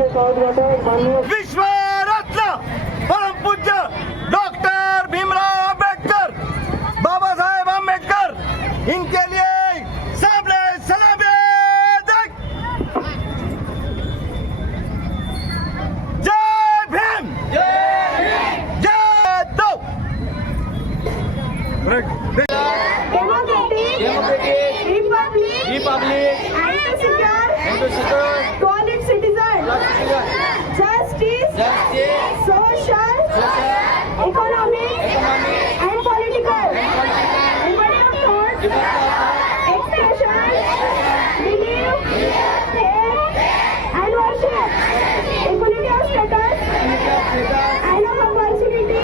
विश्वरत्न परमपूज्य डॉक्टर भीमराव अंबेडकर, बाबा साहेब अंबेडकर, इनके लिए सबने सलामी दें। जय भीम, जय दो। Republic and to secure to all its citizens justice, social, economic and political liberty of thought, expression, belief, faith and worship, equality of status and of opportunity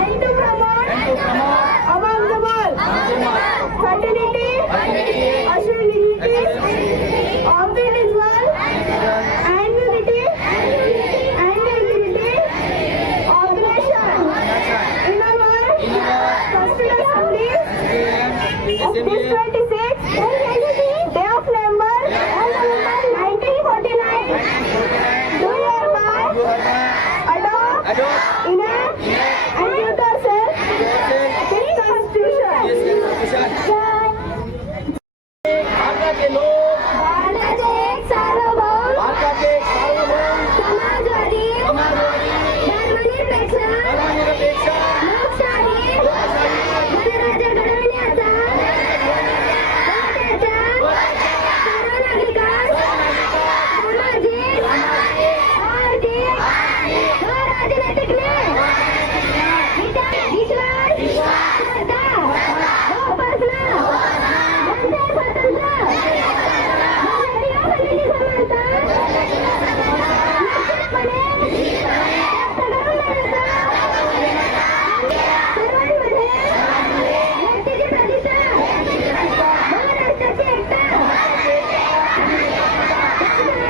and to promote among the world fraternity, assurity of the individual and unity and integrity of the nation. In our Constituent Assembly of this 26th day of November 1949, do hereby adopt, enact and give the self this Constitution. भारताचे लोक भारताचे एक सार्वभौम भारताचे सार्वभौम समाजवादी धर्मनिरपेक्ष लोकशाही गणराज्य घडविण्याचा भारताच्या सर्व नागरिकांस सामाजिक, आर्थिक व राजनैतिक न्याय, विश्वास, श्रद्धा व उपासना यांचे स्वातंत्र्य, जातीय समानता, निश्चितपणे व्यक्त करून सर्वांमध्ये व्यक्तीची प्रतिष्ठा व राष्ट्राची एकता,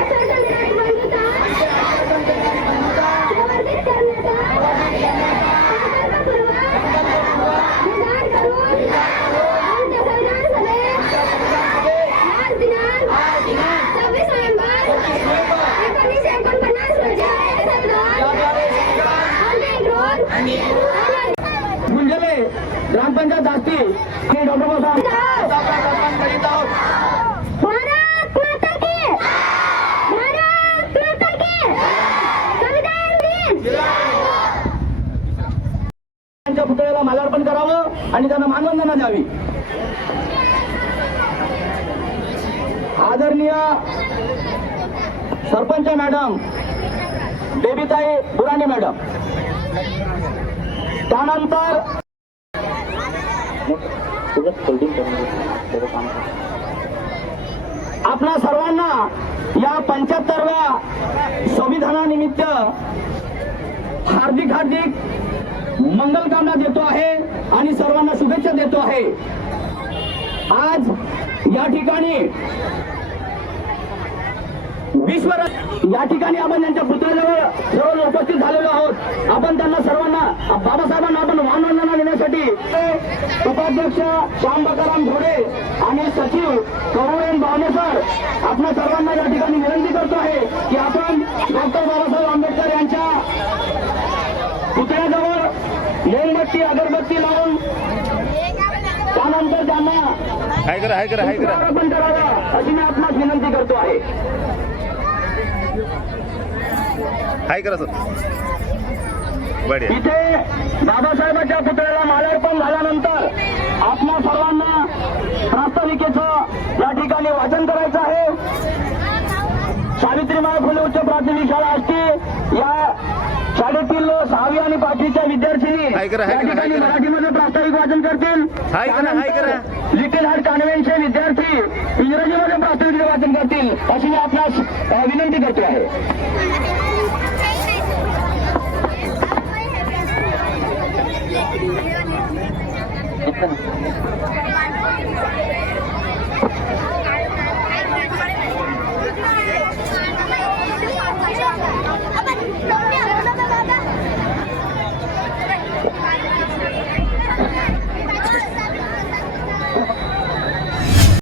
स्वातंत्र्याची बंधुता प्रवर्धित करण्याचा संकल्पपूर्वक निर्धार करून आमच्या संविधान सभेत आज दिनांक 26 नोव्हेंबर 1949 रोजी आम्ही गुंजले ग्रामपंचायत दास्ती आणि डॉक्टर बाबासाहेब करीत आहोत. भारत माता की, भारत माता की, संविधान दिन. त्यांच्या पुतळ्याला मालार्पण करावं आणि त्यांना मानवंदना द्यावी. आदरणीय सरपंच मॅडम बेबीताई बुराणी मॅडम, त्यानंतर आपणा सर्वांना या 75व्या संविधानानिमित्त हार्दिक हार्दिक मंगलकामना देतो आहे आणि सर्वांना शुभेच्छा देतो आहे. आज या ठिकाणी या ठिकाणी आपण त्यांच्या पुतळ्याजवळ सर्व उपस्थित झालेलो आहोत. आपण त्यांना सर्वांना बाबासाहेबांना आपण मानवंदना देण्यासाठी उपाध्यक्ष श्याम बकाराम घोडे आणि सचिव करुणेन बावनेसर आपल्या सर्वांना या ठिकाणी विनंती करतो आहे की आपण डॉक्टर बाबासाहेब आंबेडकर यांच्या पुतळ्याजवळ मोमबत्ती अगरबत्ती लावून त्यानंतर त्यांना अर्पण करावं अशी मी आपणास विनंती करतो आहे. इथे बाबासाहेबांच्या पुतळ्याला माल्यार्पण झाल्यानंतर आपल्या सर्वांना प्रास्ताविकेचं या ठिकाणी वाचन करायचं आहे. सावित्रीबाई फुले उच्च प्राथमिक शाळा आष्टी या शाळेतील 6वी आणि 5वीच्या विद्यार्थिनी या ठिकाणी मराठीमध्ये प्रास्ताविक वाचन करतील. लिटिल हार्ट कॉन्व्हेंटचे विद्यार्थी इंग्रजीमध्ये प्रास्ताविक वाचन करतील अशी मी आपणास विनंती करतो आहे.